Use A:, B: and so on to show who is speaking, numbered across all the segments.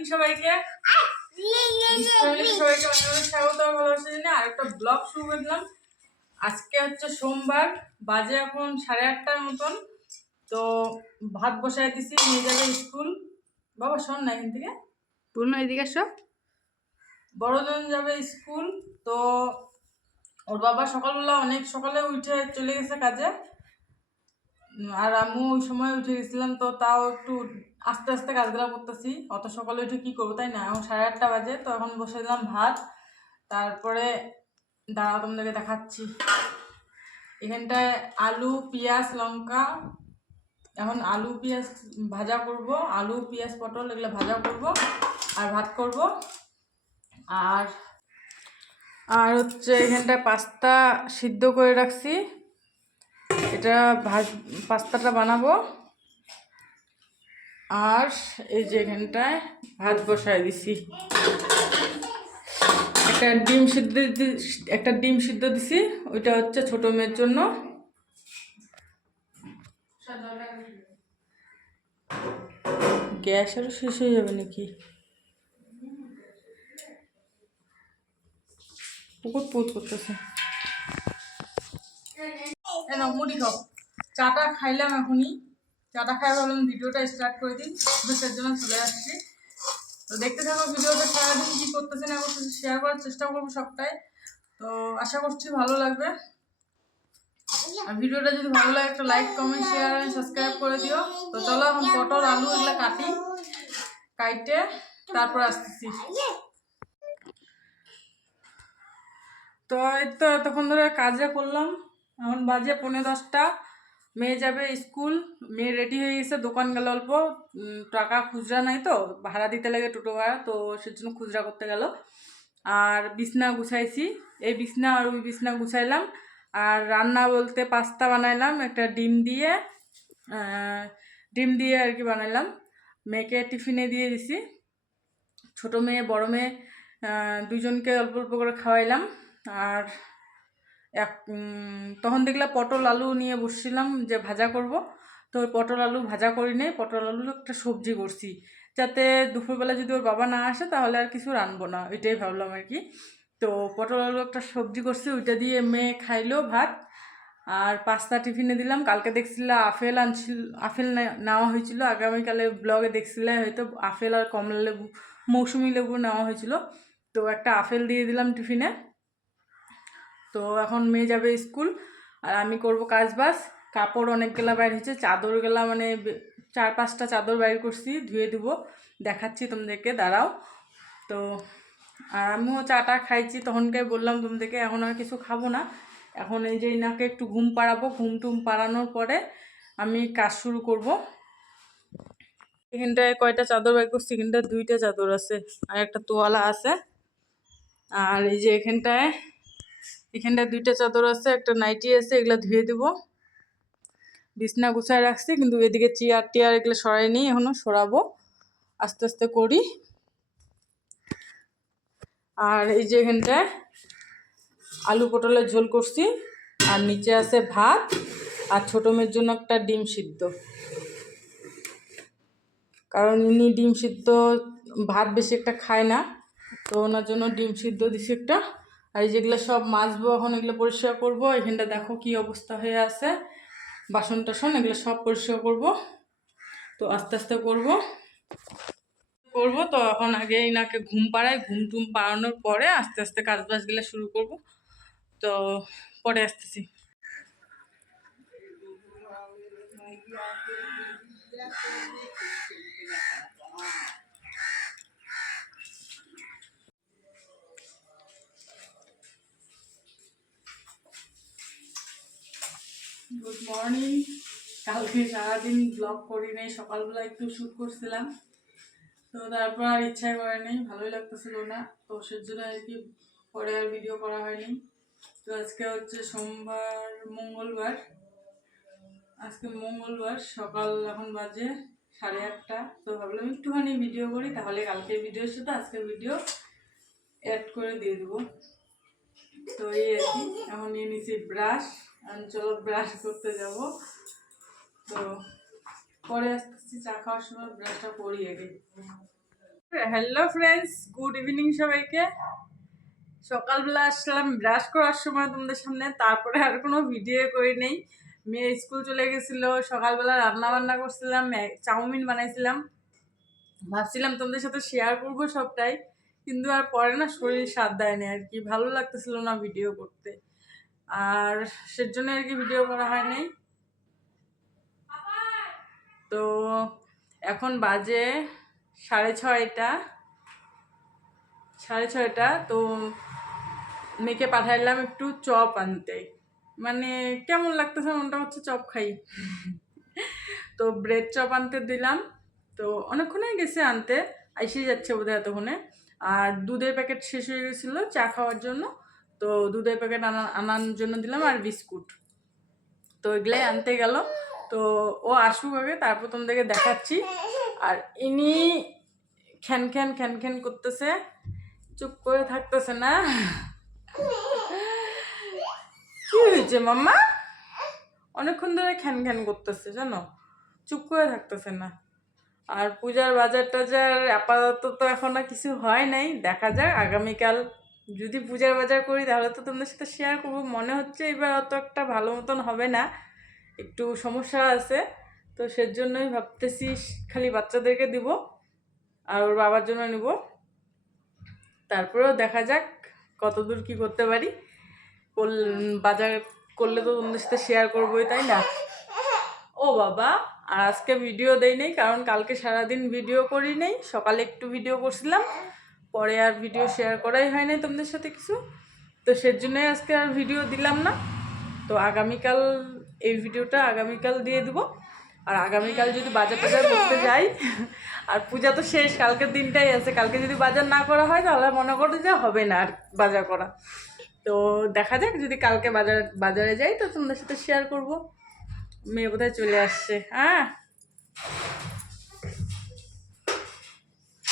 A: Morning সবাইকে। সবাইকে অনেক স্বাগত ভালোবাসা জানি। আর একটা ব্লগ শুরু করে দিলাম। আজকে হচ্ছে সোমবার বাজে এখন সাড়ে আটটার মতন। তো ভাত বসায় দিছি নিয়ে যাবে স্কুল। বাবা শোন না এখান থেকে।
B: পূর্ণ এদিকে আসো।
A: বড়জন যাবে স্কুল তো ওর বাবা সকালবেলা অনেক সকালে উঠে চলে গেছে কাজে। আর আমিও ওই সময় উঠে গেছিলাম তো তাও একটু আস্তে আস্তে কাজগুলো করতেছি। অত সকালে উঠে কি করব তাই না? এখন সাড়ে আটটা বাজে, তো এখন বসে দিলাম ভাত। তারপরে দাঁড়াও তোমাদেরকে দেখাচ্ছি। এখানটায় আলু, পেঁয়াজ, লঙ্কা। এখন আলু, পেঁয়াজ ভাজা করব। আলু, পেঁয়াজ, পটল এগুলো ভাজা করব আর ভাত করব। আর আর হচ্ছে এখানটায় পাস্তা সিদ্ধ করে রাখছি। এটা ভাজ, পাস্তাটা বানাবো। আর এই যে এখানটায় ভাত বসায় দিছি। একটা ডিম সিদ্ধ একটা ডিম সিদ্ধ দিছি, ওইটা হচ্ছে ছোট মেয়ের জন্য। গ্যাস আরও শেষ হয়ে যাবে নাকি? পুকুর পুত করতেছে না মুড়ি খাও। চাটা খাইলাম এখনই। চাটা খাই ভাবলাম ভিডিওটা স্টার্ট করে দিই। বিশের জন্য চলে আসছি। তো দেখতে থাকো ভিডিওটা সারাদিন কী করতেছে না করতেছে শেয়ার করার চেষ্টা করব সবটাই। তো আশা করছি ভালো লাগবে। আর ভিডিওটা যদি ভালো লাগে একটা লাইক কমেন্ট শেয়ার আর সাবস্ক্রাইব করে দিও। তো চলো এখন পটল, আলু এগুলো কাটি, কাইটে, তারপর আসতেছি। তো এই তো এতক্ষণ ধরে কাজে করলাম। এখন বাজে পৌনে দশটা, মেয়ে যাবে স্কুল, মেয়ে রেডি হয়ে গেছে, দোকান গেল অল্প টাকা খুচরা নাই তো, ভাড়া দিতে লাগে টোটো ভাড়া, তো সেজন্য খুচরা করতে গেল। আর বিছনা গুছাইছি, এই বিছনা আর ওই বিছনা গুছাইলাম। আর রান্না বলতে পাস্তা বানাইলাম, একটা ডিম দিয়ে ডিম দিয়ে আর কি বানাইলাম। মেয়েকে টিফিনে দিয়ে দিছি। ছোটো মেয়ে, বড় মেয়ে দুজনকে অল্প অল্প করে খাওয়াইলাম। আর এক তখন দেখলাম পটল আলু নিয়ে বসছিলাম যে ভাজা করব। তো পটল আলু ভাজা করি নাই, পটল আলু একটা সবজি করছি। যাতে দুপুরবেলা যদি ওর বাবা না আসে তাহলে আর কিছু রানবো না ওইটাই ভাবলাম আর কি। তো পটল আলু একটা সবজি করছি, ওইটা দিয়ে মেয়ে খাইলো ভাত। আর পাস্তা টিফিনে দিলাম, কালকে দেখছিলে আপেল আনছিল, আপেল নেওয়া হয়েছিল আগামীকালে ব্লগে দেখছিলে হয়তো আপেল আর কমলা লেবু, মৌসুমি লেবু নেওয়া হয়েছিল। তো একটা আপেল দিয়ে দিলাম টিফিনে। তো এখন মেয়ে যাবে স্কুল, আর আমি করব কাজ বাজ। কাপড় অনেকগুলা বাইর হয়েছে চাদরগুলা মানে চার পাঁচটা চাদর বাইর করছি, ধুয়ে দেবো, দেখাচ্ছি তোমাদেরকে, দাঁড়াও। তো, আর আমিও চাটা খাইছি তখনকে বললাম তোমাদেরকে, এখন আর কিছু খাব না। এখন এই যে ইনাকে একটু ঘুম পাড়াবো, ঘুম টুম পাড়ানোর পরে আমি কাজ শুরু করব। এখানটায় কয়টা চাদর বাইর করছি এখানটায় দুইটা চাদর আছে, আর একটা তোয়ালা আছে। আর এই যে এখানটায় এখানটায় দুইটা চাদর আছে, একটা নাইটি আছে, এগুলো ধুয়ে দেবো। বিছনা গুছায় রাখছি, কিন্তু এদিকে চেয়ার টিয়ার এগুলো সরাই নেই, এখনও সরাবো। আস্তে আস্তে করি। আর এই যে এখানটায় আলু পটলের ঝোল করছি, আর নিচে আছে ভাত, আর ছোটো মেয়ের জন্য একটা ডিম সিদ্ধ। কারণ উনি ডিম সিদ্ধ, ভাত বেশি একটা খায় না, তো ওনার জন্য ডিম সিদ্ধ দিছি একটা। আর এই যেগুলো সব মাজবো এখন এগুলো পরিষ্কার করব, এখানটা দেখো কি অবস্থা হয়ে আছে, বাসন টাসন এগুলো সব পরিষ্কার করব, তো আস্তে আস্তে করব। করব তো এখন আগে ইনাকে ঘুম পাড়াই, ঘুম টুম পাড়ানোর পরে আস্তে আস্তে কাজ বাজগুলো শুরু করব, তো পরে আসতেছি। গুড মর্নিং কালকে সারাদিন ব্লগ করি নাই সকালবেলা একটু শ্যুট করছিলাম। তো তারপর আর ইচ্ছাই করে নেই ভালোই লাগতেছিল না। তো সেজন্য আর কি পরে আর ভিডিও করা হয়নি। তো আজকে হচ্ছে সোমবার, মঙ্গলবার। আজকে মঙ্গলবার, সকাল এখন বাজে সাড়ে আটটা। তো ভাবলাম একটুখানি ভিডিও করি, তাহলে কালকে ভিডিওর সাথে আজকের ভিডিও অ্যাড করে দিয়ে দেবো। তো এই আর কি, এখন নিয়ে নিয়েছি ব্রাশ চলো ব্রাশ করতে যাব। তো পরে আসতেছি, চা খাওয়ার সময় ব্রাশটা করি আগে হ্যালো ফ্রেন্ডস গুড ইভিনিং সবাইকে। সকালবেলা আসলাম ব্রাশ করার সময় তোমাদের সামনে, তারপরে আর কোনো ভিডিও করি নেই। মেয়ে স্কুল চলে গেছিল, সকালবেলা রান্না বান্না করছিলাম চাউমিন বানাইছিলাম। ভাবছিলাম তোমাদের সাথে শেয়ার করব সবটাই, কিন্তু আর পরে না শরীর সাথ দেয়নি আর কি, ভালো লাগতেছিল না ভিডিও করতে। আর সেজন্য আর কি ভিডিও করা হয় নাই তো এখন বাজে সাড়ে ছয়টা। সাড়ে ছয়টা, তো মেয়েকে পাঠাইলাম একটু চপ আনতে। মানে কেমন লাগতেছে মনটা? হচ্ছে চপ খাই। তো ব্রেড চপ আনতে দিলাম। তো অনেকক্ষণই গেছে আনতে আইসে যাচ্ছে বোধহয় এতক্ষণে। আর দুধের প্যাকেট শেষ হয়ে গেছিল চা খাওয়ার জন্য। তো দুধের প্যাকেট আনা, আনার জন্য দিলাম আর বিস্কুট। তো এগুলাই আনতে গেল। তো ও আসুক আগে, তারপর তোমাদেরকে দেখাচ্ছি। আর ইনি খ্যান খ্যান খ্যান খ্যান করতেছে। চুপ করে থাকতেছে না। কি হয়েছে মাম্মা? অনেকক্ষণ ধরে খ্যান খ্যান করতেছে, জানো? চুপ করে থাকতেছে না। আর পূজার বাজার টাজার আপাতত তো এখন আর কিছু হয় নাই। দেখা যাক, আগামীকাল যদি পূজার বাজার করি, তাহলে তো তোমাদের সাথে শেয়ার করব। মনে হচ্ছে এবার অত একটা ভালো মতন হবে না। একটু সমস্যা আছে, তো সেজন্যই ভাবতেছি খালি বাচ্চাদেরকে দিব আর ওর বাবার জন্য নিব। তারপরেও দেখা যাক কতদূর কি করতে পারি। বাজার করলে তো তোমাদের সাথে শেয়ার করবোই, তাই না? ও বাবা, আর আজকে ভিডিও দেই নেই, কারণ কালকে সারাদিন ভিডিও করি নেই। সকালে একটু ভিডিও করছিলাম। পরে আর ভিডিও শেয়ার করাই হয় নাই তোমাদের সাথে কিছু। তো সেজন্যই আজকে আর ভিডিও দিলাম না। তো আগামীকাল এই ভিডিওটা আগামীকাল দিয়ে দিব। আর আগামীকাল যদি বাজার টাজার করতে যাই, আর পূজা তো শেষ, কালকের দিনটাই আছে। কালকে যদি বাজার না করা হয়, তাহলে মনে করো যে হবে না আর বাজার করা। তো দেখা যাক, যদি কালকে বাজার, বাজারে যাই, তো তোমাদের সাথে শেয়ার করব। মেয়ে বোধহয় চলে আসছে। হ্যাঁ?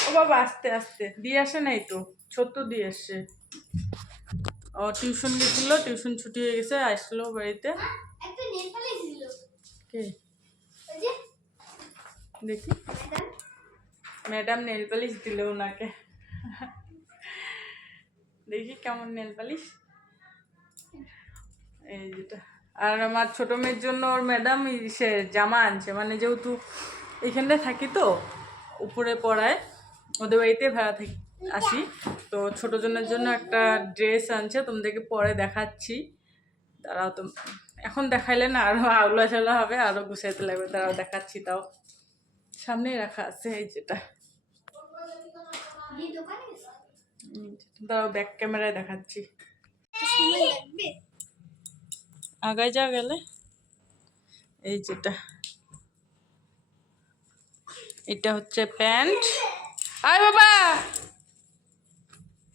A: ও বাবা, আস্তে আস্তে। দিয়ে আসে নাই তো? ছোট্ট দিয়ে আসছে ও টিউশন গেছিল, টিউশন ছুটি হয়ে গেছে, আসলো বাড়িতে। কে? দেখি।
B: ম্যাডাম
A: নেল পালিশ দিল ওনাকে। দেখি কেমন নেল পালিশ। এই যেটা। আর আমার ছোট মেয়ের জন্য ওর ম্যাডাম সে জামা আনছে। মানে যেহেতু এইখানটায় থাকি তো, উপরে পড়ায়। ওদের বাড়িতে ভাড়া থাকি, আসি। তো ছোটো জনের জন্য একটা ড্রেস আনছে, তোমাদেরকে পরে দেখাচ্ছি। তারাও তো এখন দেখাইলে না আরও আউলা চালা হবে আরও গুছাইতে লাগবে, তারাও দেখাচ্ছি তাও। সামনেই রাখা আছে, এই যেটা। ব্যাক ক্যামেরায় দেখাচ্ছি। আগায় যা গেলে? এই যেটা। এটা হচ্ছে প্যান্ট। আয় বাবা।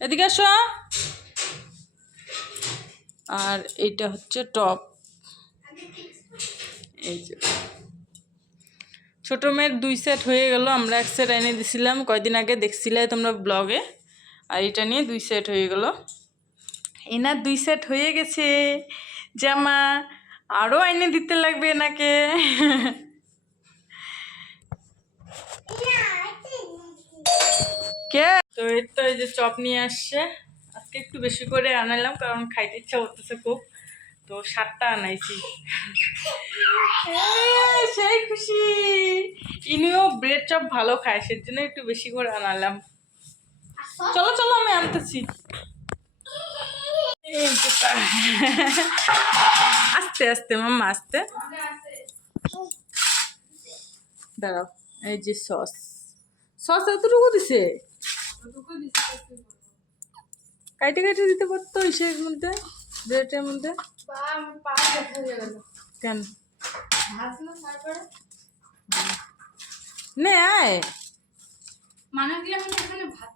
A: এদিকে আসো। আর এইটা হচ্ছে টপ। এই যে। ছোট মেয়ের দুই সেট হয়ে গেল, আমরা এক সেট এনে দিছিলাম। কয়দিন আগে দেখছিলে তোমরা ব্লগে? আর এটা নিয়ে দুই সেট হয়ে গেল। এনার দুই সেট হয়ে গেছে। জামা আরও এনে দিতে লাগবে এনাকে। কে? তো এই তো, এই যে চপ নিয়ে আসছে। আজকে একটু বেশি করে আনালাম, কারণ খাইতে ইচ্ছা করতেছে খুব। তো সাতটা আনাইছি। সেই খুশি। ইনিও ব্রেড চপ ভালো খায়, সেজন্য একটু বেশি করে আনালাম। চলো চলো, আমি আনতেছি। আস্তে আস্তে, মাম্মা, আস্তে। দাঁড়াও, এই যে সস। সস এতটুকু দিছে? কাইটে কাইটে দিতে পারতো ইসের মধ্যে ব্রেডের মধ্যে? কেন?
B: নে
A: আয়।
B: মানে দিলে আমি এখানে ভাত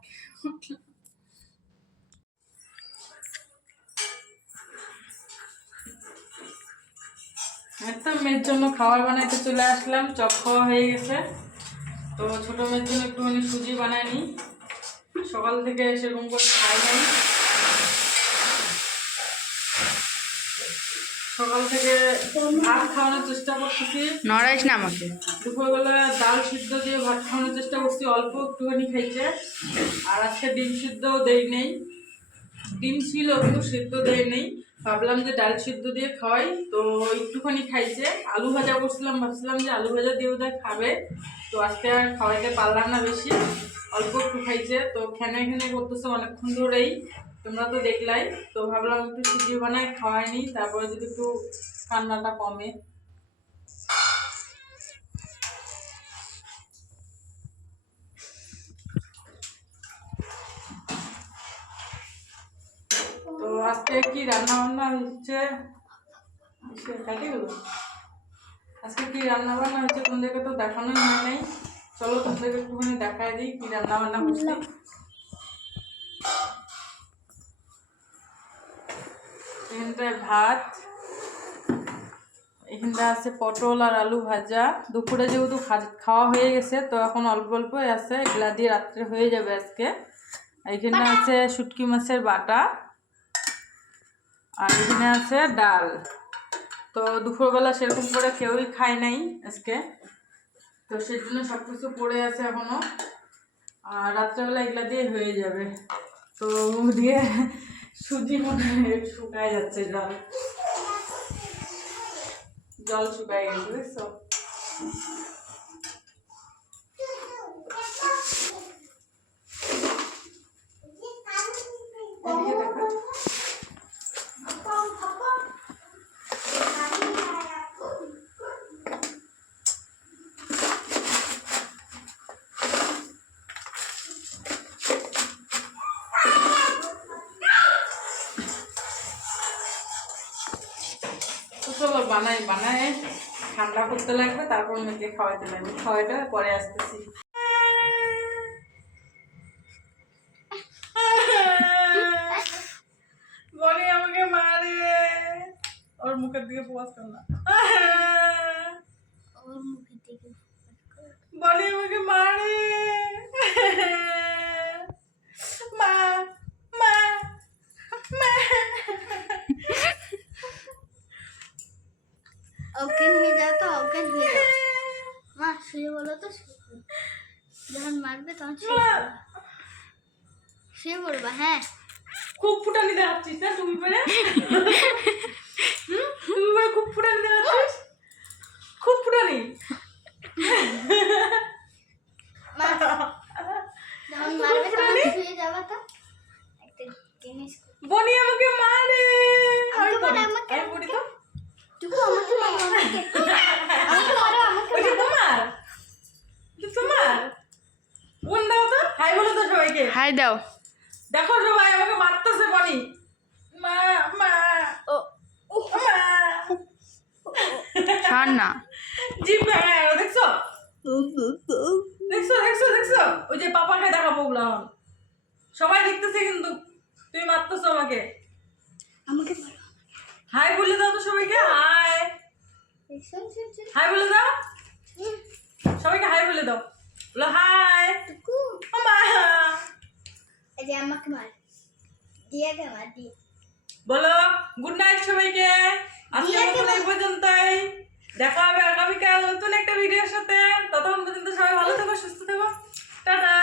A: একটা মেয়ের জন্য খাবার বানাইতে চলে আসলাম চপ খাওয়া হয়ে গেছে। তো ছোট মেয়ের জন্য একটুখানি সুজি বানাই নি। সকাল থেকে সেরকম করে খাই নাই। সকাল থেকে ভাত খাওয়ানোর চেষ্টা করতেছি।
C: নড়াইস না আমাকে।
A: দুপুরবেলা ডাল সিদ্ধ দিয়ে ভাত খাওয়ানোর চেষ্টা করছি অল্প একটুখানি খাইছে। আর আজকে ডিম সিদ্ধও দেই নেই। ডিম ছিল কিন্তু সিদ্ধ দেয় নেই। ভাবলাম যে ডাল সিদ্ধ দিয়ে খাওয়াই তো একটুখানি খাইছে। আলু ভাজা করছিলাম ভাবছিলাম যে আলু ভাজা দিয়ে ওদের খাবে। তো আজকে আর খাওয়াইতে পারলাম না বেশি। অল্প একটু খাইছে। তো খেনে খেনে করতেছে অনেকক্ষণ ধরেই। তোমরা তো দেখলাই। তো ভাবলাম একটু সুজি বানাই, খাওয়াইনি। তারপরে যদি একটু কান্নাটা কমে। তো আজকে কি রান্না বান্না হচ্ছে? আজকে কি রান্না বান্না হচ্ছে তোমাদেরকে তো দেখানোই হয় নাই। চলো তোমাদেরকে একটুখানি দেখাই দিই কি রান্না বান্না করছি। এখানটায় ভাত এখানটা আছে পটল আর আলু ভাজা। দুপুরে যেহেতু খাওয়া হয়ে গেছে, তো এখন অল্প অল্পই আছে, এগুলা দিয়ে রাত্রে হয়ে যাবে আজকে। এখানে আছে শুটকি মাছের বাটা, আর এখানে আছে ডাল। তো দুপুরবেলা সেরকম করে কেউই খায় নাই আজকে। তো সেই জন্য সব কিছু পড়ে আছে এখনও আর রাত্রেবেলা এগুলা দিয়ে হয়ে যাবে। তো দিয়ে সুজি মনে শুকায় যাচ্ছে জল। জল শুকায় গেছে, বুঝছ? বানাই বানাই। ঠান্ডা করতে লাগবে, তারপর মেয়েকে খাওয়াইতে লাগবে। খাওয়াইটা পরে আসতেছি। আমাকে মারে। ওর মুখের দিকে কর না।
B: যখন মারবে তখন শুয়ে পড়বা। হ্যাঁ।
A: খুব ফুটানি দেখাচ্ছিস না তুমি পরে? তুমি পরে খুব ফুটানি দেখাচ্ছিস? খুব ফুটানি? বনি আমাকে মারে!
B: তো আমাকে-
A: আমি বলি তো?
B: আমাকে মারো
A: হাই
C: দাও।
A: দেখো সবাই আমাকে মারতেছে বনি মা মা।
B: ও
A: মা।
C: ছাড় না।
A: জিভ ভেঙে গেল দেখছ? দেখছ দেখছ দেখছ? ওই যে পাপাকে দেখাবো ওগুলো সবাই দেখতেছে কিন্তু তুমি মারতেছো আমাকে।
B: আমাকে
A: হাই বলে দাও তো সবাইকে হাই। হাই বলে দাও? সবাইকে হাই বলে দাও। বলো হাই
B: টুকু
A: মা
B: এই আমাকে মার। দিয়াকে মার দিয়ে
A: বলো গুড নাইট সবাইকে। আজকে এই পর্যন্তই। দেখা হবে আগামীকাল নতুন একটা ভিডিওর সাথে। ততক্ষণ পর্যন্ত সবাই ভালো থেকো সুস্থ থেকো। টাটা।